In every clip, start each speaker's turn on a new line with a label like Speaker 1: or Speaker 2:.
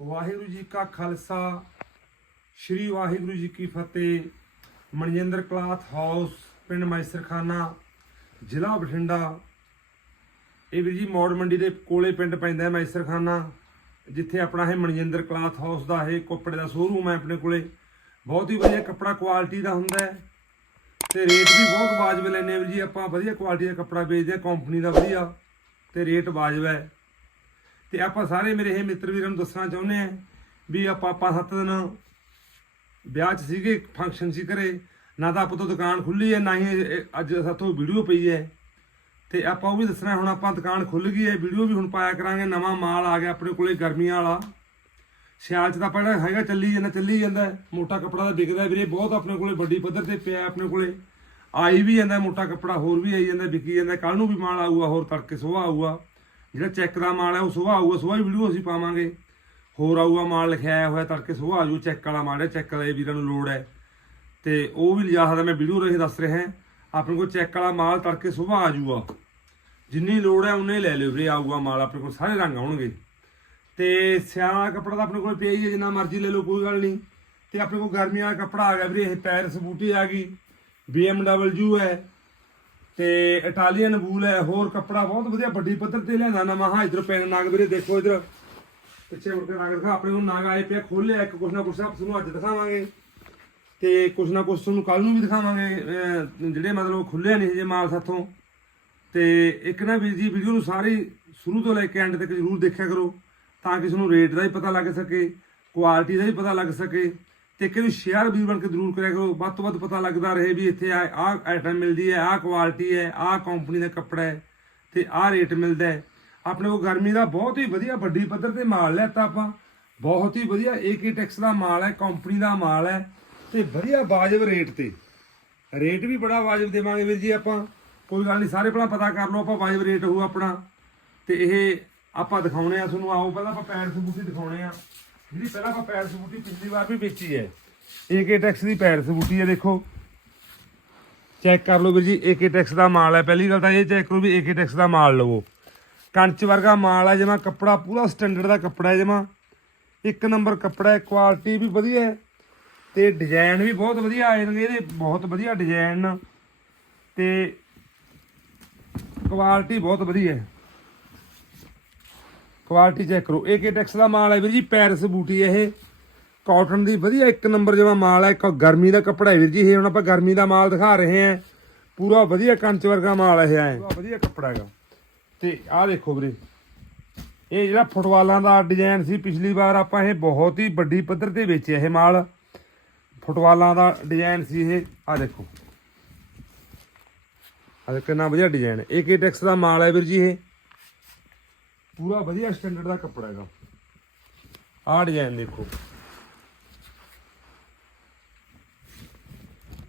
Speaker 1: ਵਾਹਿਗੁਰੂ ਜੀ ਕਾ ਖਾਲਸਾ, ਸ੍ਰੀ ਵਾਹਿਗੁਰੂ ਜੀ ਕੀ ਫਤਿਹ। Manjinder cloth house, ਪਿੰਡ ਮੈਸਰਖਾਨਾ, ਜ਼ਿਲ੍ਹਾ ਬਠਿੰਡਾ। ਇਹ ਵੀਰ ਜੀ, ਮੌੜ ਮੰਡੀ ਦੇ ਕੋਲੇ ਪਿੰਡ ਪੈਂਦਾ ਹੈ ਮੈਸਰਖਾਨਾ, ਜਿੱਥੇ ਆਪਣਾ ਇਹ ਮਨਜਿੰਦਰ ਕਲਾਥ ਹਾਊਸ ਦਾ ਇਹ ਕੱਪੜੇ ਦਾ ਸ਼ੋਰੂਮ ਹੈ ਆਪਣੇ ਕੋਲੇ। ਬਹੁਤ ਹੀ ਵਧੀਆ ਕੱਪੜਾ ਕੁਆਲਿਟੀ ਦਾ ਹੁੰਦਾ ਹੈ ਤੇ ਰੇਟ ਵੀ ਬਹੁਤ ਵਾਜਬ ਲੈਨੇ ਆ ਵੀਰ ਜੀ। ਆਪਾਂ ਵਧੀਆ ਕੁਆਲਿਟੀ ਦਾ ਕੱਪੜਾ ਵੇਚਦੇ ਆ ਕੰਪਨੀ ਦਾ ਵਧੀਆ ਤੇ ਰੇਟ ਵਾਜਬ ਹੈ। ਤੇ ਆਪਾਂ ਸਾਰੇ ਮੇਰੇ ਇਹ ਮਿੱਤਰ ਵੀਰਾਂ ਨੂੰ ਦੱਸਣਾ ਚਾਹੁੰਦੇ ਆ ਵੀ ਆਪਾਂ ਆਪਾਂ ਸੱਤ ਦਿਨ ਵਿਆਹ 'ਚ ਸੀਗੇ ਫੰਕਸ਼ਨ ਸੀ ਘਰੇ, ਨਾ ਤਾਂ ਆਪਾਂ ਤੋਂ ਦੁਕਾਨ ਖੁੱਲੀ ਹੈ, ਨਾ ਹੀ ਅੱਜ ਸਾਥੋਂ ਵੀਡੀਓ ਪਈ ਹੈ। ਤੇ ਆਪਾਂ ਉਹ ਵੀ ਦੱਸਣਾ, ਹੁਣ ਆਪਾਂ ਦੁਕਾਨ ਖੁੱਲ ਗਈ ਹੈ, ਵੀਡੀਓ ਵੀ ਹੁਣ ਪਾਇਆ ਕਰਾਂਗੇ, ਨਵਾਂ ਮਾਲ ਆ ਗਿਆ ਆਪਣੇ ਕੋਲੇ ਗਰਮੀਆਂ ਵਾਲਾ। ਸਿਆਲ 'ਚ ਤਾਂ ਪਹਿਲਾਂ ਹੈਗਾ ਚੱਲੀ ਜਾਂਦਾ ਚੱਲੀ ਜਾਂਦਾ, ਮੋਟਾ ਕੱਪੜਾ ਤਾਂ ਵਿਕਦਾ ਵੀਰੇ, ਬਹੁਤ ਆਪਣੇ ਕੋਲੇ ਵੱਡੀ ਪੱਧਰ ਤੇ ਪਿਆ ਆਪਣੇ ਕੋਲੇ। ਆਈ ਵੀ ਜਾਂਦਾ, ਮੋਟਾ ਕੱਪੜਾ ਹੋਰ ਵੀ ਆਈ ਜਾਂਦਾ, ਵਿਕੀ ਜਾਂਦਾ ਕੱਲ ਨੂੰ ਵੀ ਮਾਲ ਆਊਗਾ, ਹੋਰ ਤੜਕੇ ਸੋਹਾ ਆਊਗਾ। ਜਿਹੜਾ ਚੈੱਕ ਦਾ ਮਾਲ ਹੈ ਉਹ ਸੁਬਾਹ ਆਊਗਾ ਸੁਬਾਹ ਵੀਡੀਓ ਅਸੀਂ ਪਾਵਾਂਗੇ। ਹੋਰ ਆਊਗਾ ਮਾਲ ਲਿਖਿਆ ਹੋਇਆ ਤੜਕੇ ਸੁਬਾਹ ਆਜੂ ਚੈੱਕ ਵਾਲਾ ਮਾਲ ਹੈ ਚੈੱਕ ਵਾਲੇ ਵੀਰਾਂ ਨੂੰ ਲੋੜ ਹੈ। ਤੇ ਉਹ ਵੀ ਲਿਜਾ ਸਕਦਾ, ਮੈਂ ਵੀਡੀਓ ਰਹੇ ਦੱਸ ਰਿਹਾ। ਆਪਣੇ ਕੋਲ ਚੈੱਕ ਵਾਲਾ ਮਾਲ ਤੜਕੇ ਸੁਬਾਹ ਆਜੂਗਾ। ਜਿੰਨੀ ਲੋੜ ਹੈ ਉਨੇ ਲੈ ਲਿਓ ਵੀਰੇ, ਆਊਗਾ ਮਾਲ ਆਪਣੇ ਕੋਲ, ਸਾਰੇ ਰੰਗ ਆਉਣਗੇ। ਤੇ ਸਿਆਣਾ ਕੱਪੜਾ ਤਾਂ ਆਪਣੇ ਕੋਲ ਪਿਆ ਹੀ ਹੈ, ਜਿੰਨਾ ਮਰਜ਼ੀ ਲੈ ਲਓ, ਕੋਈ ਗੱਲ ਨਹੀਂ। ਤੇ ਆਪਣੇ ਕੋਲ ਗਰਮੀਆਂ ਵਾਲਾ ਕੱਪੜਾ ਆ ਗਿਆ ਵੀਰੇ, ਇਹ ਪੈਰਸ ਬੂਟੀ ਆ ਗਈ। BMW ਹੈ ਤੇ ਇਟਾਲੀਅਨ ਵੂਲ ਹੈ, ਹੋਰ ਕੱਪੜਾ ਬਹੁਤ ਵਧੀਆ, ਵੱਡੀ ਪੱਧਰ ਤੇ ਲਿਆਂਦਾ ਨਵਾਂ। ਹਾਂ, ਇਧਰ ਪੈਨ ਨਾਗ ਵੀਰੇ, ਦੇਖੋ ਇਧਰ। ਪਿੱਛੇ ਮੁੜ ਕੇ ਨਾਗ ਦਿਖਾ, ਆਪਣੇ ਨੂੰ ਨਾਗ ਆਏ ਪਿਆ ਖੋਲਿਆ ਇੱਕ ਕੁਛ ਨਾ ਕੁਛ ਆਪ ਤੁਹਾਨੂੰ ਅੱਜ ਦਿਖਾਵਾਂਗੇ। ਤੇ ਕੁਛ ਨਾ ਕੁਛ ਤੁਹਾਨੂੰ ਕੱਲ ਨੂੰ ਵੀ ਦਿਖਾਵਾਂਗੇ ਜਿਹੜੇ ਮਤਲਬ ਖੁੱਲਿਆ ਨਹੀਂ ਜੇ ਮਾਲ ਸਾਥੋਂ। ਤੇ ਇੱਕ ਨਾ ਵੀਰ ਜੀ, ਵੀਡੀਓ ਨੂੰ ਸਾਰੀ ਸ਼ੁਰੂ ਤੋਂ ਲੈ ਕੇ ਐਂਡ ਤੱਕ ਜ਼ਰੂਰ ਦੇਖਿਆ ਕਰੋ, ਤਾਂ ਕਿ ਤੁਹਾਨੂੰ ਰੇਟ ਦਾ ਵੀ ਪਤਾ ਲੱਗ ਸਕੇ ਕੁਆਲਿਟੀ ਦਾ ਵੀ ਪਤਾ ਲੱਗ ਸਕੇ। ਤੇ ਕਿ ਸ਼ੇਅਰ ਵੀ ਬਣ ਕੇ ਜ਼ਰੂਰ ਕਰਿਆ ਕਰੋ। ਵੱਧ ਤੋਂ ਵੱਧ ਪਤਾ ਲੱਗਦਾ ਰਹੇ ਵੀ ਇੱਥੇ ਆ, ਆਹ ਆਈਟਮ ਮਿਲਦੀ ਹੈ, ਆਹ ਕੁਆਲਿਟੀ ਹੈ, ਆਹ ਕੰਪਨੀ ਦਾ ਕੱਪੜਾ ਹੈ ਤੇ ਆਹ ਰੇਟ ਮਿਲਦਾ ਹੈ। ਆਪਣੇ ਕੋਲ ਗਰਮੀ ਦਾ ਬਹੁਤ ਹੀ ਵਧੀਆ ਵੱਡੀ ਪੱਧਰ ਤੇ ਮਾਲ ਲੈਤਾ ਆਪਾਂ। ਬਹੁਤ ਹੀ ਵਧੀਆ ਏਕੇ ਟੈਕਸ ਦਾ ਮਾਲ ਹੈ ਕੰਪਨੀ ਦਾ ਮਾਲ ਹੈ ਤੇ ਵਧੀਆ ਵਾਜਬ ਰੇਟ ਤੇ। ਰੇਟ ਵੀ ਬੜਾ ਵਾਜਬ ਦੇਵਾਂਗੇ ਵੀਰ ਜੀ ਆਪਾਂ। ਕੋਈ ਗੱਲ ਨਹੀਂ, ਸਾਰੇ ਪਹਿਲਾਂ ਪਤਾ ਕਰ ਲਓ ਆਪਾਂ ਵਾਜਬ ਰੇਟ ਹੋਊ ਆਪਣਾ। ਤੇ ਇਹ ਆਪਾਂ ਦਿਖਾਉਣੇ ਆ ਤੁਹਾਨੂੰ। ਆਓ ਪਹਿਲਾਂ ਆਪਾਂ ਪੈਰ ਸਬੂਤੀ ਦਿਖਾਉਣੇ ਆ। ਜਿਹੜੀ ਪਹਿਲਾਂ ਆਪਾਂ ਪੈਰ ਸਬੂਟੀ ਪਿਛਲੀ ਵਾਰ ਵੀ ਵੇਚੀ ਹੈ। ਏਕੇ ਟੈਕਸ ਦੀ ਪੈਰ ਸਬੂਟੀ ਹੈ, ਦੇਖੋ। ਚੈੱਕ ਕਰ ਲਓ ਵੀਰ ਜੀ ਏਕੇ ਟੈਕਸ ਦਾ ਮਾਲ ਹੈ। ਪਹਿਲੀ ਗੱਲ ਤਾਂ ਇਹ ਚੈੱਕ ਕਰੋ ਵੀ ਏਕੇ ਟੈਕਸ ਦਾ ਮਾਲ ਲਵੋ। ਕੰਚ ਵਰਗਾ ਮਾਲ ਹੈ ਜਮਾ, ਕੱਪੜਾ ਪੂਰਾ ਸਟੈਂਡਰਡ ਦਾ ਕੱਪੜਾ ਹੈ ਜਮਾ। ਇੱਕ ਨੰਬਰ ਕੱਪੜਾ ਹੈ ਕੁਆਲਿਟੀ ਵੀ ਵਧੀਆ ਹੈ। ਤੇ ਡਿਜ਼ਾਈਨ ਵੀ ਬਹੁਤ ਵਧੀਆ ਆਏ ਨੇ ਇਹਦੇ, ਬਹੁਤ ਵਧੀਆ ਡਿਜ਼ਾਈਨ ਤੇ ਕੁਆਲਿਟੀ ਬਹੁਤ ਵਧੀਆ ਹੈ। ਕੁਆਲਿਟੀ ਚੈੱਕ ਕਰੋ। ਏਕੇ ਟੈਕਸ ਦਾ ਮਾਲ ਹੈ ਵੀਰ ਜੀ ਪੈਰਿਸ ਬੂਟੀ ਇਹ। ਕਾਟਨ ਦੀ ਵਧੀਆ ਇੱਕ ਨੰਬਰ ਜਿਹਾ ਮਾਲ ਹੈ। ਇੱਕ ਗਰਮੀ ਦਾ ਕੱਪੜਾ ਹੈ ਵੀਰ ਜੀ ਇਹ ਹੁਣ ਆਪਾਂ ਗਰਮੀ ਦਾ ਮਾਲ ਦਿਖਾ ਰਹੇ ਹਾਂ। ਪੂਰਾ ਵਧੀਆ ਕੰਚ ਵਰਗਾ ਮਾਲ ਇਹ ਹੈ। ਵਧੀਆ ਕੱਪੜਾ ਹੈਗਾ। ਤੇ ਆਹ ਦੇਖੋ ਵੀਰੇ ਇਹ ਜਿਹੜਾ ਫੁੱਟਬਾਲਾਂ ਦਾ ਡਿਜ਼ਾਈਨ ਸੀ ਪਿਛਲੀ ਵਾਰ ਆਪਾਂ ਇਹ ਬਹੁਤ ਹੀ ਵੱਡੀ ਪੱਧਰ ਤੇ ਵੇਚਿਆ ਇਹ ਮਾਲ। ਫੁੱਟਬਾਲਾਂ ਦਾ ਡਿਜ਼ਾਈਨ ਸੀ ਇਹ। ਆਹ ਦੇਖੋ। ਆਹ ਦੇਖੋ ਕਿੰਨਾ ਵਧੀਆ ਡਿਜ਼ਾਈਨ ਏਕੇ ਟੈਕਸ ਦਾ ਮਾਲ ਹੈ ਵੀਰ ਜੀ ਇਹ। ਪੂਰਾ ਵਧੀਆ ਸਟੈਂਡਰਡ ਦਾ ਕੱਪੜਾ ਹੈਗਾ। ਆਹ ਡਿਜ਼ਾਈਨ ਦੇਖੋ।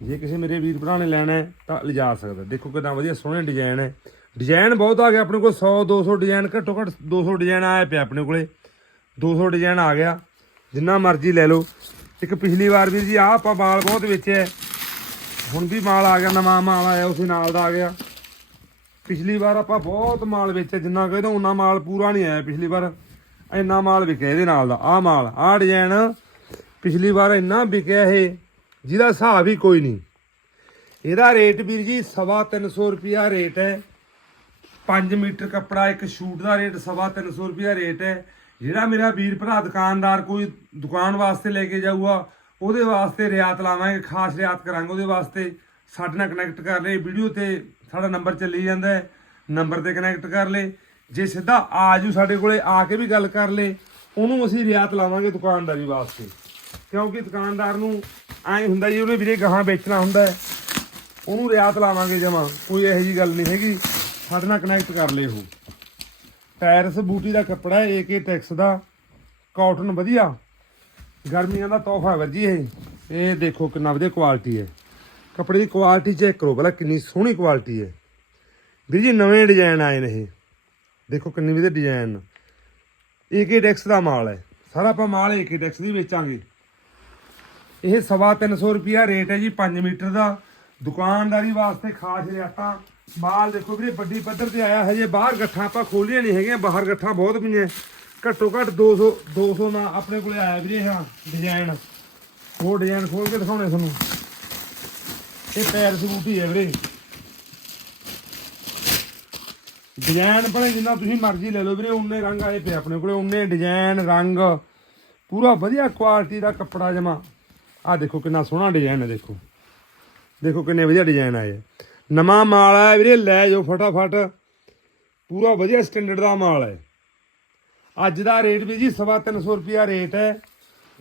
Speaker 1: ਜੇ ਕਿਸੇ ਮੇਰੇ ਵੀਰ ਭਰਾ ਨੇ ਲੈਣਾ ਹੈ, ਤਾਂ ਲਿਜਾ ਸਕਦਾ। ਦੇਖੋ ਕਿੰਨਾ ਵਧੀਆ ਸੋਹਣੇ ਡਿਜ਼ਾਈਨ ਹੈ। ਡਿਜ਼ਾਈਨ ਬਹੁਤ ਆ ਗਿਆ ਆਪਣੇ ਕੋਲ 100 200 ਡਿਜ਼ਾਈਨ ਘੱਟੋ ਘੱਟ 200 ਡਿਜ਼ਾਈਨ ਆਇਆ ਪਿਆ ਆਪਣੇ ਕੋਲੇ। 200 ਡਿਜ਼ਾਈਨ ਆ ਗਿਆ। ਜਿੰਨਾ ਮਰਜ਼ੀ ਲੈ ਲਓ। ਇੱਕ ਪਿਛਲੀ ਵਾਰ ਵੀ ਜੀ, ਆਹ ਆਪਾਂ ਮਾਲ ਬਹੁਤ ਵੇਚਿਆ ਹੁਣ ਵੀ ਮਾਲ ਆ ਗਿਆ, ਨਵਾਂ ਮਾਲ ਆਇਆ, ਉਸੇ ਨਾਲ ਦਾ ਆ ਗਿਆ। ਪਿਛਲੀ ਵਾਰ ਆਪਾਂ ਬਹੁਤ ਮਾਲ ਵੇਚਿਆ, ਜਿੰਨਾ ਕਹਿੰਦਾ ਉਹਨਾਂ ਮਾਲ ਪੂਰਾ ਨਹੀਂ ਆਇਆ ਪਿਛਲੀ ਵਾਰ। ਇੰਨਾ ਮਾਲ ਵਿਕਿਆ ਇਹਦੇ ਨਾਲ ਦਾ, ਆਹ ਮਾਲ, ਆਹ ਡਿਜ਼ਾਈਨ ਪਿਛਲੀ ਵਾਰ ਇੰਨਾ ਵਿਕਿਆ ਇਹ, ਜਿਹਦਾ ਹਿਸਾਬ ਹੀ ਕੋਈ ਨਹੀਂ। ਇਹਦਾ ਰੇਟ ਵੀਰ ਜੀ ਸਵਾ ਤਿੰਨ ਸੌ ਰੁਪਿਆ ਰੇਟ ਹੈ। 5 ਮੀਟਰ ਕੱਪੜਾ, ਇੱਕ ਸ਼ੂਟ ਦਾ ਰੇਟ ਸਵਾ ਤਿੰਨ ਸੌ ਰੁਪਿਆ ਰੇਟ ਹੈ। ਜਿਹੜਾ ਮੇਰਾ ਵੀਰ ਭਰਾ ਦੁਕਾਨਦਾਰ ਕੋਈ ਦੁਕਾਨ ਵਾਸਤੇ ਲੈ ਕੇ ਜਾਊਗਾ, ਉਹਦੇ ਵਾਸਤੇ ਰਿਆਤ ਲਾਵਾਂਗੇ, ਖਾਸ ਰਿਆਤ ਕਰਾਂਗੇ, ਉਹਦੇ ਵਾਸਤੇ ਸਾਡੇ ਨਾਲ ਕਨੈਕਟ ਕਰ ਲੈ ਵੀਡੀਓ ਤੇ ਸਾਡਾ ਨੰਬਰ ਚੱਲੀ ਜਾਂਦਾ ਹੈ, ਨੰਬਰ ਤੇ ਕਨੈਕਟ ਕਰ ਲੈ। ਜੇ ਸਿੱਧਾ ਆ ਜੂ ਸਾਡੇ ਕੋਲੇ, ਆ ਕੇ ਵੀ ਗੱਲ ਕਰ ਲੈ, ਉਹਨੂੰ ਅਸੀਂ ਰਿਆਤ ਲਾਵਾਂਗੇ ਦੁਕਾਨਦਾਰੀ ਵਾਸਤੇ। ਕਿਉਂਕਿ ਦੁਕਾਨਦਾਰ ਨੂੰ ਐਂ ਹੁੰਦਾ ਜੀ, ਉਹਨੇ ਵੀਰੇ ਗਾਹਾਂ ਵੇਚਣਾ ਹੁੰਦਾ ਹੈ। ਉਹਨੂੰ ਰਿਆਤ ਲਾਵਾਂਗੇ ਜਮਾ, ਕੋਈ ਇਹੋ ਜੀ ਗੱਲ ਨਹੀਂ ਹੈਗੀ। ਸਾਡੇ ਨਾਲ ਕਨੈਕਟ ਕਰ ਲੈ ਉਹ। ਪੈਰਿਸ ਬੂਟੀ ਦਾ ਕੱਪੜਾ ਹੈ ਏਕੇ ਟੈਕਸ ਦਾ। ਕਾਟਨ ਵਧੀਆ। ਗਰਮੀਆਂ ਦਾ ਤੋਹਫਾ ਵਰਜੀ ਇਹ। ਇਹ ਦੇਖੋ ਕਿੰਨਾ ਵਧੀਆ ਕੁਆਲਿਟੀ ਹੈ। ਕੱਪੜੇ ਦੀ ਕੁਆਲਿਟੀ ਚੈੱਕ ਕਰੋ ਪਹਿਲਾਂ ਕਿੰਨੀ ਸੋਹਣੀ ਕੁਆਲਿਟੀ ਹੈ। ਵੀਰ ਜੀ, ਨਵੇਂ ਡਿਜ਼ਾਈਨ ਆਏ ਨੇ ਇਹ। ਦੇਖੋ ਕਿੰਨੇ ਵਧੀਆ ਡਿਜ਼ਾਈਨ ਏਕੇ ਟੈਕਸ ਦਾ ਮਾਲ ਹੈ। ਸਾਰਾ ਆਪਾਂ ਮਾਲ ਏਕੇ ਟੈਕਸ ਦੀ ਵੇਚਾਂਗੇ। ਇਹ ਸਵਾ ਤਿੰਨ ਸੌ ਰੁਪਿਆ ਰੇਟ ਹੈ ਜੀ 5 ਮੀਟਰ ਦਾ। ਦੁਕਾਨਦਾਰੀ ਵਾਸਤੇ ਖਾਸ ਰਿਆਤਾਂ। ਮਾਲ ਦੇਖੋ ਵੀਰੇ, ਵੱਡੀ ਪੱਧਰ ਤੇ ਆਇਆ, ਹਜੇ ਬਾਹਰ ਗੱਠਾਂ ਆਪਾਂ ਖੋਲੀਆਂ ਨਹੀਂ ਹੈਗੀਆਂ, ਬਾਹਰ ਗੱਠਾਂ ਬਹੁਤ ਪਈਆਂ। ਘੱਟੋ ਘੱਟ 200 200 ਨਾ ਆਪਣੇ ਕੋਲੇ ਆਇਆ ਵੀਰੇ, ਹਾਂ ਡਿਜ਼ਾਈਨ ਉਹ ਡਿਜ਼ਾਈਨ ਖੋਲ ਕੇ ਦਿਖਾਉਣੇ ਤੁਹਾਨੂੰ। ਇਹ ਪੈਰ ਸਬੂਤੀ ਹੈ ਵੀਰੇ। ਡਿਜ਼ਾਈਨ ਭਲੇ ਜਿੰਨਾ ਤੁਸੀਂ ਮਰਜ਼ੀ ਲੈ ਲਓ ਵੀਰੇ ਉਨੇ ਰੰਗ ਆਏ ਪਏ ਆਪਣੇ ਕੋਲੇ ਉਨੇ ਡਿਜ਼ਾਈਨ, ਰੰਗ, ਪੂਰਾ ਵਧੀਆ ਕੁਆਲਿਟੀ ਦਾ ਕੱਪੜਾ ਜਮਾ। ਆ ਦੇਖੋ ਕਿੰਨਾ ਸੋਹਣਾ ਡਿਜ਼ਾਈਨ ਹੈ, ਦੇਖੋ। ਦੇਖੋ ਕਿੰਨੇ ਵਧੀਆ ਡਿਜ਼ਾਈਨ ਆਏ ਨਵਾਂ ਮਾਲ ਆਇਆ ਵੀਰੇ, ਲੈ ਜਾਓ ਫਟਾਫਟ। ਪੂਰਾ ਵਧੀਆ ਸਟੈਂਡਰਡ ਦਾ ਮਾਲ ਹੈ। ਅੱਜ ਦਾ ਰੇਟ ਵੀ ਜੀ ਸਵਾ ਤਿੰਨ ਸੌ ਰੁਪਿਆ ਰੇਟ ਹੈ।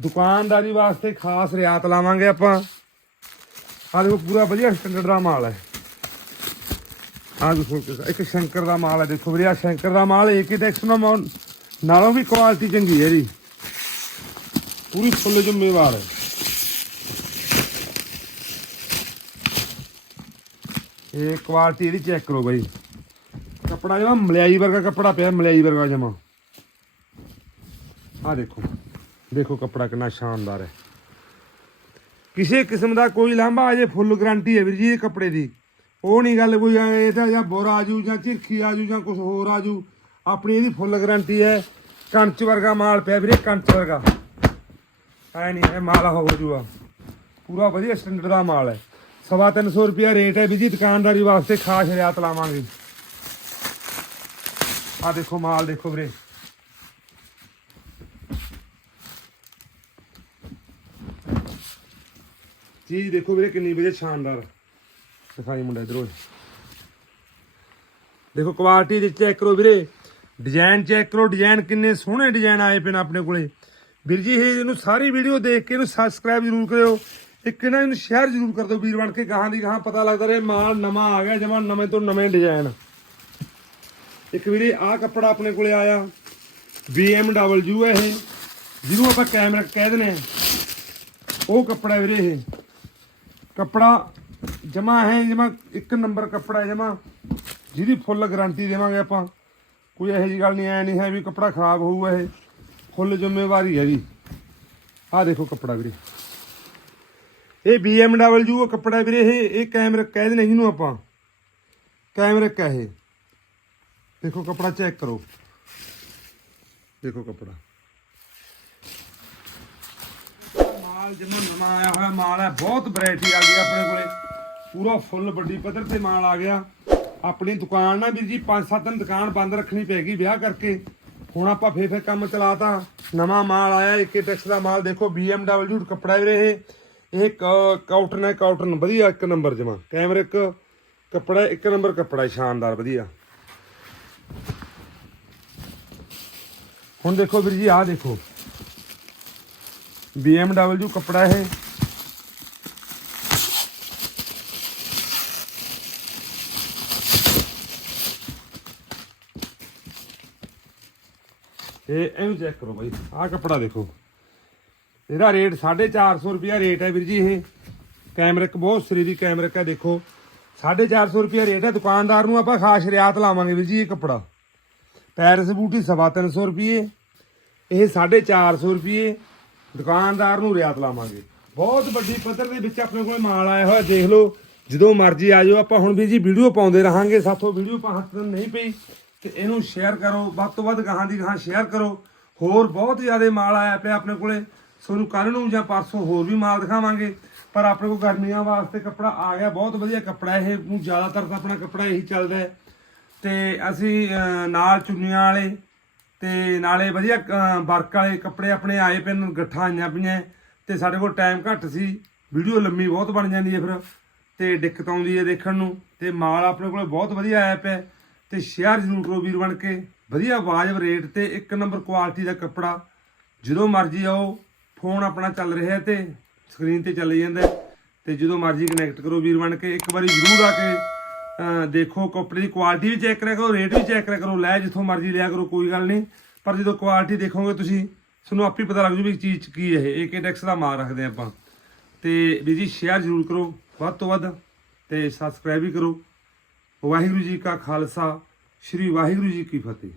Speaker 1: ਦੁਕਾਨਦਾਰੀ ਵਾਸਤੇ ਖਾਸ ਰਿਆਤ ਲਾਵਾਂਗੇ ਆਪਾਂ। ਆ ਦੇਖੋ ਪੂਰਾ ਵਧੀਆ ਸਟੈਂਡਰਡ ਦਾ ਮਾਲ ਹੈ। ਆ ਦੇਖੋ ਇੱਕ ਸ਼ੰਕਰ ਦਾ ਮਾਲ ਹੈ, ਦੇਖੋ ਵੀਰੇ ਆ ਸ਼ੰਕਰ ਦਾ ਮਾਲ ਏਕੇ ਟੈਕਸ ਨਾਲੋਂ ਵੀ ਕੁਆਲਿਟੀ ਚੰਗੀ ਹੈ ਇਹਦੀ। ਪੂਰੀ ਫੁੱਲ ਜ਼ਿੰਮੇਵਾਰ ਹੈ। ਇਹ ਕੁਆਲਿਟੀ ਇਹਦੀ ਚੈੱਕ ਕਰੋ ਬਾਈ। ਕੱਪੜਾ ਜਮਾ ਮਲਿਆਈ ਵਰਗਾ ਕੱਪੜਾ ਪਿਆ ਮਲਿਆਈ ਵਰਗਾ ਜਮਾ। ਆ ਦੇਖੋ। ਦੇਖੋ ਕੱਪੜਾ ਕਿੰਨਾ ਸ਼ਾਨਦਾਰ ਹੈ। ਕਿਸੇ ਕਿਸਮ ਦਾ ਕੋਈ ਲਾਂਭਾ ਅਜੇ ਫੁੱਲ ਗਾਰੰਟੀ ਹੈ ਵੀਰ ਜੀ ਇਹ ਕੱਪੜੇ ਦੀ। ਉਹ ਨਹੀਂ ਗੱਲ ਕੋਈ ਇਹ ਤਾਂ ਜਾਂ ਬੋਰਾ ਆਜੂ ਜਾਂ ਝਿਰਖੀ ਆਜੂ ਜਾਂ ਕੁਝ ਹੋਰ ਆਜੂ। ਆਪਣੀ ਇਹਦੀ ਫੁੱਲ ਗਾਰੰਟੀ ਹੈ। ਕੰਚ ਵਰਗਾ ਮਾਲ ਪਿਆ ਵੀਰੇ, ਕੰਚ ਵਰਗਾ। ਐ ਨਹੀਂ, ਇਹ ਮਾਲ ਹੋ ਜੂਗਾ ਪੂਰਾ ਵਧੀਆ ਸਟੈਂਡਰਡ ਦਾ ਮਾਲ ਹੈ। ਸਵਾ ਤਿੰਨ ਸੌ ਰੁਪਿਆ ਰੇਟ ਹੈ ਵੀ ਜੀ, ਦੁਕਾਨਦਾਰੀ ਵਾਸਤੇ ਖਾਸ ਰਿਆਤ ਲਾਵਾਂਗੇ। ਆ ਦੇਖੋ ਮਾਲ ਦੇਖੋ ਵੀਰੇ। ਚੀਜ਼ ਦੇਖੋ ਵੀਰੇ, ਕਿੰਨੀ ਵਧੀਆ ਸ਼ਾਨਦਾਰ। ਦਿਖਾਈ ਮੁੰਡਾ ਇਧਰੋਂ। ਦੇਖੋ ਕੁਆਲਿਟੀ ਦੇ ਚੈੱਕ ਕਰੋ ਵੀਰੇ। ਡਿਜ਼ਾਈਨ ਚੈੱਕ ਕਰੋ ਡਿਜ਼ਾਈਨ ਕਿੰਨੇ ਸੋਹਣੇ ਡਿਜ਼ਾਈਨ ਆਏ ਪਏ ਨੇ ਆਪਣੇ ਕੋਲੇ। ਵੀਰ ਜੀ, ਇਹ ਇਹਨੂੰ ਸਾਰੀ ਵੀਡੀਓ ਦੇਖ ਕੇ ਇਹਨੂੰ ਸਬਸਕ੍ਰਾਈਬ ਜ਼ਰੂਰ ਕਰਿਓ। ਇੱਕ ਨਾ ਇਹਨੂੰ ਸ਼ੇਅਰ ਜ਼ਰੂਰ ਕਰ ਦਿਓ ਵੀਰ ਬਣ ਕੇ, ਗਾਹਾਂ ਦੀ ਗਾਹਾਂ ਪਤਾ ਲੱਗਦਾ ਰਹੇ ਮਾਲ ਨਵਾਂ ਆ ਗਿਆ, ਜਮਾ ਨਵੇਂ ਤੋਂ ਨਵੇਂ ਡਿਜ਼ਾਈਨ ਇੱਕ ਵੀਰੇ, ਆਹ ਕੱਪੜਾ ਆਪਣੇ ਕੋਲੇ ਆਇਆ। BMW ਹੈ ਇਹ। ਜਿਹਨੂੰ ਆਪਾਂ ਕੈਮਰਾ ਕਹਿ ਦਿੰਦੇ ਆ ਉਹ ਕੱਪੜਾ ਵੀਰੇ ਇਹ। ਕੱਪੜਾ ਜਮਾ ਹੈ ਜਮਾ ਇੱਕ ਨੰਬਰ ਕੱਪੜਾ ਜਮਾ, ਜਿਹਦੀ ਫੁੱਲ ਗਾਰੰਟੀ ਦੇਵਾਂਗੇ ਆਪਾਂ। ਕੋਈ ਇਹੋ ਜੀ ਗੱਲ ਨਹੀਂ ਐ ਨਹੀਂ ਹੈ ਵੀ ਕੱਪੜਾ ਖਰਾਬ ਹੋਊਗਾ ਇਹ। ਫੁੱਲ ਜ਼ਿੰਮੇਵਾਰੀ ਹੈ ਜੀ। ਆਹ ਦੇਖੋ ਕੱਪੜਾ ਵੀਰੇ। ਇਹ BMW ਕੱਪੜਾ ਵੀਰੇ ਇਹ ਇਹ ਕੈਮਰਾ ਕਹਿ ਦਿੰਦੇ ਜਿਹਨੂੰ ਆਪਾਂ। ਕੈਮਰਾ ਹੈ ਦੇਖੋ ਕੱਪੜਾ ਚੈੱਕ ਕਰੋ। ਦੇਖੋ ਕੱਪੜਾ। ਮਾਲ ਜਮਾ ਨਵਾਂ ਆਇਆ ਹੋਇਆ ਮਾਲ ਹੈ, ਬਹੁਤ ਵੈਰਾਈਟੀ ਆ ਗਈ ਆਪਣੇ ਕੋਲੇ। ਪੂਰਾ ਫੁੱਲ ਵੱਡੀ ਪੱਧਰ ਤੇ ਮਾਲ ਆ ਗਿਆ। ਆਪਣੀ ਦੁਕਾਨ ਨਾ ਵੀਰ ਜੀ, ਪੰਜ ਸੱਤ ਦਿਨ ਦੁਕਾਨ ਬੰਦ ਰੱਖਣੀ ਪੈਗੀ ਵਿਆਹ ਕਰਕੇ। ਹੁਣ ਆਪਾਂ ਫੇਰ ਫੇਰ ਕੰਮ ਚਲਾਤਾ। ਨਵਾਂ ਮਾਲ ਆਇਆ ਏਕੇ ਟੈਕਸ ਦਾ ਮਾਲ ਦੇਖੋ BMW ਕੱਪੜਾ ਵੀਰੇ ਇਹ ਇਹ ਕਾਟਨ ਹੈ ਕਾਟਨ ਵਧੀਆ, ਇੱਕ ਨੰਬਰ ਜਮਾ। ਕੈਮਰਿਕ ਕੱਪੜਾ, ਇੱਕ ਨੰਬਰ ਕੱਪੜਾ ਸ਼ਾਨਦਾਰ, ਵਧੀਆ। ਹੁਣ ਦੇਖੋ ਵੀਰ ਜੀ, ਆਹ ਦੇਖੋ। BMW ਕੱਪੜਾ ਇਹ। ਇਹ ਇਹਨੂੰ ਚੈੱਕ ਕਰੋ ਬਾਈ, ਆਹ ਕੱਪੜਾ ਦੇਖੋ। ਇਹਦਾ ਰੇਟ 450 ਰੁਪਿਆ ਰੇਟ ਹੈ ਵੀਰ ਜੀ ਇਹ। ਕੈਮਰਿਕ ਬਹੁਤ ਸਰੀਰੀ ਕੈਮਰਿਕ ਹੈ, ਦੇਖੋ। 450 ਰੁਪਿਆ ਰੇਟ ਹੈ, ਦੁਕਾਨਦਾਰ ਨੂੰ ਆਪਾਂ ਖਾਸ ਰਿਆਤ ਲਾਵਾਂਗੇ ਵੀਰ ਜੀ ਇਹ ਕੱਪੜਾ। ਪੈਰਿਸ ਬੂਟੀ 350 ਰੁਪਏ ਇਹ 450 ਰੁਪਏ ਦੁਕਾਨਦਾਰ ਨੂੰ ਰਿਆਤ ਲਾਵਾਂਗੇ। ਬਹੁਤ ਵੱਡੀ ਪੱਧਰ ਦੇ ਵਿੱਚ ਆਪਣੇ ਕੋਲ ਮਾਲ ਆਇਆ ਹੋਇਆ, ਦੇਖ ਲਓ। ਜਦੋਂ ਮਰਜ਼ੀ ਆ ਜਾਓ ਆਪਾਂ ਹੁਣ ਵੀ ਜੀ ਵੀਡੀਓ ਪਾਉਂਦੇ ਰਹਾਂਗੇ। ਸਾਥੋਂ ਵੀਡੀਓ ਪਾਹਤ ਨਹੀਂ ਪਈ, ਤੇ ਇਹਨੂੰ ਸ਼ੇਅਰ ਕਰੋ। ਵੱਧ ਤੋਂ ਵੱਧ ਗਾਹਾਂ ਦੀ ਗਾਹਾਂ ਸ਼ੇਅਰ ਕਰੋ। ਹੋਰ ਬਹੁਤ ਜ਼ਿਆਦਾ ਮਾਲ ਆਇਆ ਪਿਆ ਆਪਣੇ ਕੋਲੇ। ਤੁਹਾਨੂੰ ਕੱਲ ਨੂੰ ਜਾਂ ਪਰਸੋਂ ਹੋਰ ਵੀ ਮਾਲ ਦਿਖਾਵਾਂਗੇ। ਪਰ ਆਪਣੇ ਕੋਲ ਗਰਮੀਆਂ ਵਾਸਤੇ ਕੱਪੜਾ ਆ ਗਿਆ। ਬਹੁਤ ਵਧੀਆ ਕੱਪੜਾ ਇਹ। ਨੂੰ ਜ਼ਿਆਦਾਤਰ ਤਾਂ ਆਪਣਾ ਕੱਪੜਾ ਇਹੀ ਚੱਲਦਾ ਹੈ। ਤੇ ਅਸੀਂ ਨਾਲ ਚੁੰਨੀਆਂ ਵਾਲੇ ਤੇ ਨਾਲੇ ਵਧੀਆ ਵਰਕ ਵਾਲੇ ਕੱਪੜੇ ਆਪਣੇ ਆਏ ਪਏ ਗੱਠਾਂ ਆਈਆਂ ਪਈਆਂ ਤੇ ਸਾਡੇ ਕੋਲ ਟਾਈਮ ਘੱਟ ਸੀ, ਵੀਡੀਓ ਲੰਮੀ ਬਹੁਤ ਬਣ ਜਾਂਦੀ ਹੈ ਫਿਰ। ਤੇ ਦਿੱਕਤ ਆਉਂਦੀ ਹੈ ਦੇਖਣ ਨੂੰ। ਤੇ ਮਾਲ ਆਪਣੇ ਕੋਲ ਬਹੁਤ ਵਧੀਆ ਆਇਆ ਪਿਆ ਤੇ ਸ਼ੇਅਰ ਜ਼ਰੂਰ ਕਰੋ ਵੀਰ ਬਣ ਕੇ। ਵਧੀਆ ਵਾਜਬ ਰੇਟ ਤੇ ਇੱਕ ਨੰਬਰ ਕੁਆਲਿਟੀ ਦਾ ਕੱਪੜਾ। ਜਦੋਂ ਮਰਜ਼ੀ ਆਓ ਫੋਨ ਆਪਣਾ ਚੱਲ ਰਿਹਾ ਹੈ ਤੇ ਸਕਰੀਨ ਤੇ ਚੱਲ ਜਾਂਦਾ ਹੈ ਤੇ ਜਦੋਂ ਮਰਜ਼ੀ ਕਨੈਕਟ ਕਰੋ ਵੀਰ ਬਣ ਕੇ। ਇੱਕ ਵਾਰੀ ਜ਼ਰੂਰ ਆ ਕੇ ਦੇਖੋ ਕੱਪੜੇ ਦੀ ਕੁਆਲਿਟੀ ਵੀ ਚੈੱਕ ਕਰਿਆ ਕਰੋ ਰੇਟ ਵੀ ਚੈੱਕ ਕਰਿਆ ਕਰੋ, ਲੈ ਜਿੱਥੋਂ ਮਰਜ਼ੀ ਲਿਆ ਕਰੋ, ਕੋਈ ਗੱਲ ਨਹੀਂ। ਪਰ ਜਦੋਂ ਕੁਆਲਿਟੀ ਦੇਖੋਗੇ ਤੁਸੀਂ, ਤੁਹਾਨੂੰ ਆਪੇ ਪਤਾ ਲੱਗ ਜੂ ਵੀ ਚੀਜ਼ 'ਚ ਕੀ ਹੈ ਇਹ ਏਕੇ ਟੈਕਸ ਦਾ ਮਾਲ ਰੱਖਦੇ ਆਪਾਂ। ਤੇ ਵੀ ਜੀ ਸ਼ੇਅਰ ਜ਼ਰੂਰ ਕਰੋ, ਵੱਧ ਤੋਂ ਵੱਧ, ਤੇ ਸਬਸਕ੍ਰਾਈਬ ਵੀ ਕਰੋ। ਵਾਹਿਗੁਰੂ ਜੀ ਕਾ ਖਾਲਸਾ, ਸ੍ਰੀ ਵਾਹਿਗੁਰੂ ਜੀ ਕੀ ਫਤਿਹ।